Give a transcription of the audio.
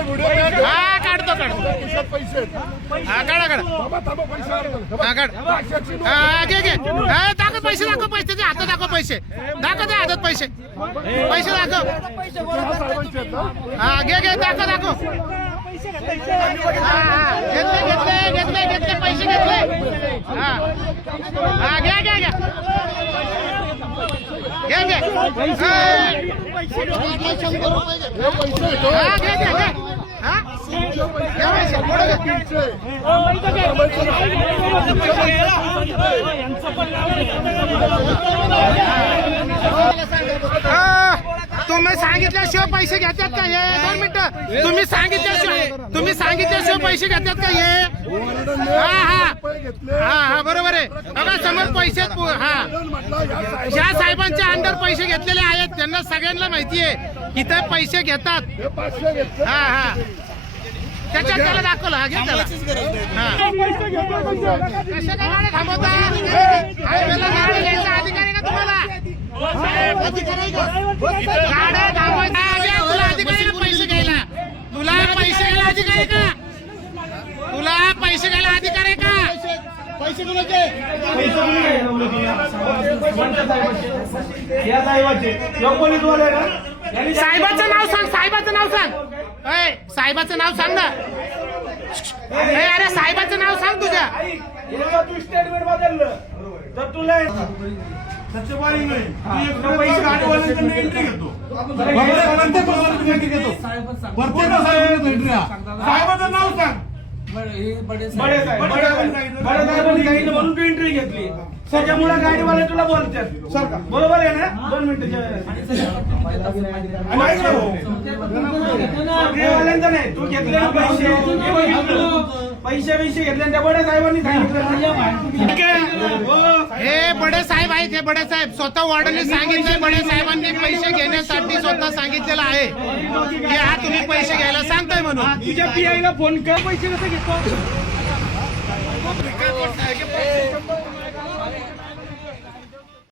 हा काढतो पैसे हा काढा काढा हा काढ हा घे घे हा दाखव पैसे दाखव पैसे हातात दाखव पैसे दाखव ते हातात पैसे पैसे दाखव हा घे घे दाखव दाखव हा घेतले घेतले घेतले घेतले पैसे घेतले हा हा घ्या घ्या घ्या घे घे हा घे घे घे हा तुम्ही सांगितल्याशिवाय पैसे घेतात का हे 2 मिनिटं तुम्ही सांगितल्याशिवाय पैसे घेतात का हे हा हा हा हा बरोबर आहे बघा समोर पैसे हा ज्या साहेबांच्या अंडर पैसे घेतलेले आहेत त्यांना सगळ्यांना माहिती आहे इथे पैसे घेतात हा हा त्याच्यात त्याला दाखवलं हा घे त्याला कशा काय गाडी थांबवता हायवेला गाडी घ्यायचा अधिकार आहे का तुम्हाला गाड्या थांबवायचा तुला अधिकार आहे का पैसे घ्यायला तुला पैसे घ्यायला अधिकार आहे का तुला पैसे घ्यायला अधिकार आहे का पैसे कुणाचे साहेबाचं नाव सांग साहेबाचं नाव सांग साहेबाचं नाव सांग ना अरे साहेबाचं नाव सांग तुझ्या तू स्टेटमेंट बदललं तर तुला सच्चेबारी नाही तू पैसे गाडीवाल्यांकडून एंट्री घेतो साहेबाचं नाव सांग बडे साहेबांनी सांगितलं म्हणून तू एंट्री घेतली त्याच्यामुळे गाडीवाले तुला बोलतात बरोबर आहे ना 2 मिनिटं नाही तू घेतले पैसे घेतले त्या बड्या साहेबांनी सांगितलं हे बडे साहेब आहेत हे बडे साहेब स्वतः वॉर्डनने सांगितले बडे साहेबांनी पैसे घेण्यासाठी स्वतः सांगितलेलं आहे की हा तुम्ही पैसे घ्यायला सांगताय म्हणून तुझ्या पीआयला फोन कर पैसे कसं घेतो